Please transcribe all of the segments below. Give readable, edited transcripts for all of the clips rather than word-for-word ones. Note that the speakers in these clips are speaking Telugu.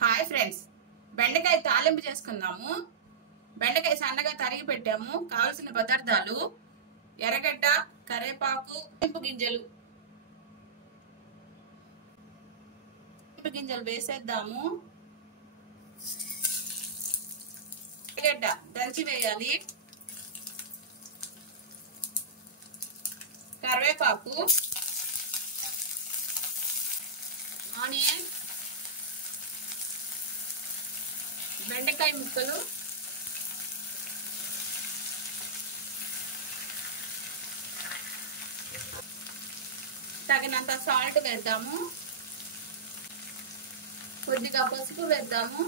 హాయ్ ఫ్రెండ్స్, బెండకాయ తాలింపు చేసుకుందాము. బెండకాయ సన్నగా తరిగి పెట్టాము. కావలసిన పదార్థాలు: ఎర్రగడ్డ, కరివేపాకు, తాలింపు గింజలు. తాలింపు గింజలు వేసేద్దాము. ఎర్రగడ్డ దంచి వేయాలి. కరివేపాకు, ఆనియన్, బెండకాయ ముక్కలు, తగినంత సాల్ట్ వేద్దాము. కొద్దిగా పసుపు వేద్దాము.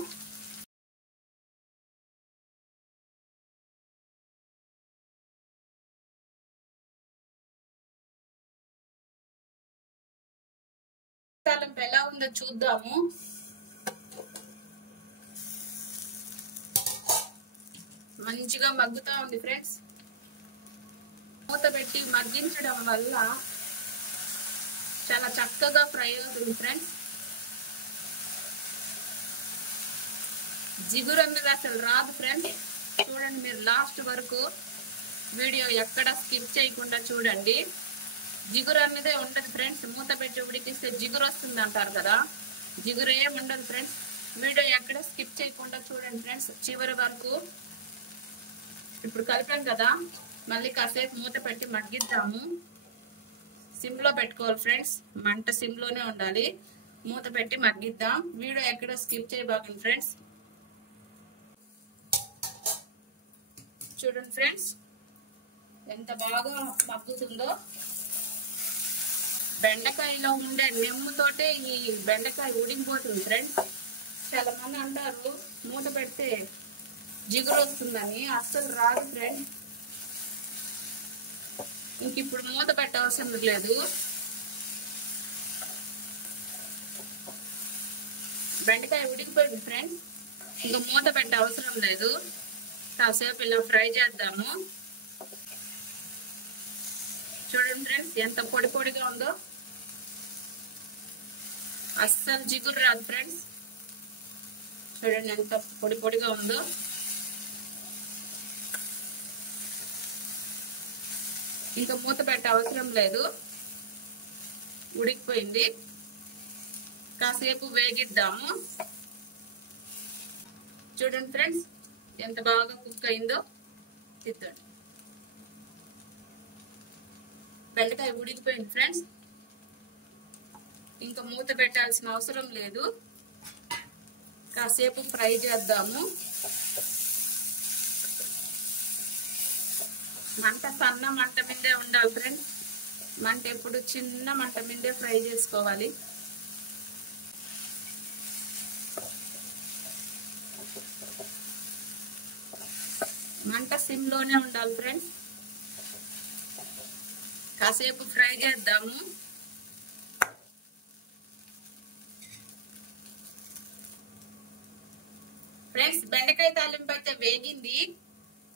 తాలింపు ఎలా ఉందో చూద్దాము. మంచిగా మగ్గుతా ఉంది ఫ్రెండ్స్. మూత పెట్టి మగ్గించడం వల్ల చాలా చక్కగా ఫ్రై అవుతుంది ఫ్రెండ్స్. జిగురు అనేది అసలు రాదు ఫ్రెండ్స్. చూడండి, మీరు లాస్ట్ వరకు వీడియో ఎక్కడ స్కిప్ చేయకుండా చూడండి. జిగురు అనేదే ఉండదు ఫ్రెండ్స్. మూత పెట్టి ఉడికిస్తే జిగురు వస్తుంది అంటారు కదా, జిగురు ఏం ఉండదు ఫ్రెండ్స్. వీడియో ఎక్కడ స్కిప్ చేయకుండా చూడండి ఫ్రెండ్స్ చివరి వరకు. ఇప్పుడు కలిపాం కదా, మళ్ళీ కాసేపు మూత పెట్టి మగ్గిద్దాము. సిమ్లో పెట్టుకోవాలి ఫ్రెండ్స్, మంట సిమ్లోనే ఉండాలి. మూత పెట్టి మగ్గిద్దాం. వీడియో ఎక్కడ స్కిప్ చేయబాకండి ఫ్రెండ్స్. చూడండి ఫ్రెండ్స్ ఎంత బాగా మగ్గుతుందో. బెండకాయలో ఉండే నెమ్ముతోటే ఈ బెండకాయ ఉడికిపోతుంది ఫ్రెండ్స్. చాలా మంది అంటారు మూత పెడితే జిగురు వస్తుందని. అస్సలు రాదు ఫ్రెండ్స్. ఇంక ఇప్పుడు మూత పెట్ట అవసరం లేదు. బెండకాయ ఉడికిపోయింది ఫ్రెండ్స్. ఇంకా మూత పెట్ట అవసరం లేదు. కాసేపు ఇలా ఫ్రై చేద్దాము. చూడండి ఫ్రెండ్స్ ఎంత పొడి పొడిగా ఉందో. అస్సలు జిగురు రాదు ఫ్రెండ్స్. చూడండి ఎంత పొడి పొడిగా ఉందో. ఇంకా మూత పెట్టే అవసరం లేదు, ఉడికిపోయింది. కాసేపు వేగిద్దాము. చూడండి ఫ్రెండ్స్ ఎంత బాగా కుక్ అయిందో. తిద్దండి, బెండకాయ ఉడికిపోయింది ఫ్రెండ్స్. ఇంకా మూత పెట్టాల్సిన అవసరం లేదు. కాసేపు ఫ్రై చేద్దాము. మంట సన్న మంట మీదే ఉండాలి ఫ్రెండ్స్. మంట ఎప్పుడు చిన్న మంట మీదే ఫ్రై చేసుకోవాలి. మంట సిమ్లోనే ఉండాలి ఫ్రెండ్స్. కాసేపు ఫ్రై చేద్దాము. ఫ్రెండ్స్ బెండకాయ తాలింపు అయితే వేగింది.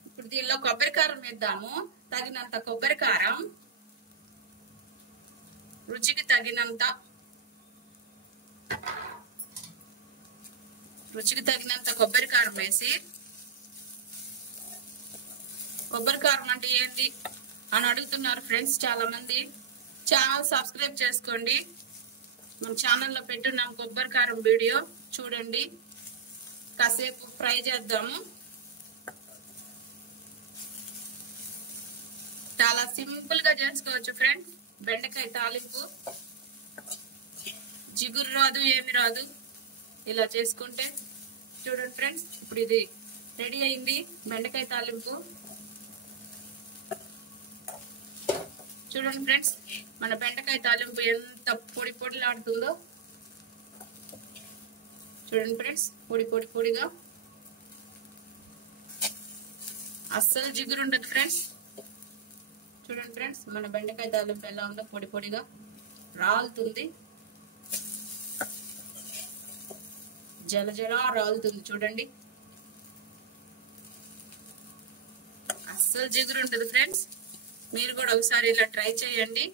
ఇప్పుడు దీనిలో కొబ్బరి కారం వేద్దాము. తగినంత కొబ్బరి కారం, రుచికి తగినంత కొబ్బరి కారం వేసి, కొబ్బరి కారం అంటే ఏంటి అని అడుగుతున్నారు ఫ్రెండ్స్ చాలా మంది. ఛానల్ సబ్స్క్రైబ్ చేసుకోండి. మన ఛానల్లో పెట్టున్నాం కొబ్బరి కారం వీడియో, చూడండి. కాసేపు ఫ్రై చేద్దాము. చాలా సింపుల్ గా చేసుకోవచ్చు ఫ్రెండ్స్ బెండకాయ తాలింపు. జిగురు రాదు, ఏమి రాదు ఇలా చేసుకుంటే. చూడండి ఫ్రెండ్స్ ఇప్పుడు ఇది రెడీ అయింది బెండకాయ తాలింపు. చూడండి ఫ్రెండ్స్ మన బెండకాయ తాలింపు ఎంత పొడి పొడిలాడుతుందో. చూడండి ఫ్రెండ్స్ పొడి పొడి పొడిగా, అస్సలు జిగురు ఉండదు ఫ్రెండ్స్. చూడండి ఫ్రెండ్స్ మన బెండకాయ తాలింపు ఎలా ఉందో, పొడి పొడిగా రాలుతుంది, జల రాలుతుంది. చూడండి అస్సలు జిగురు ఉంటుంది ఫ్రెండ్స్. మీరు కూడా ఒకసారి ఇలా ట్రై చేయండి.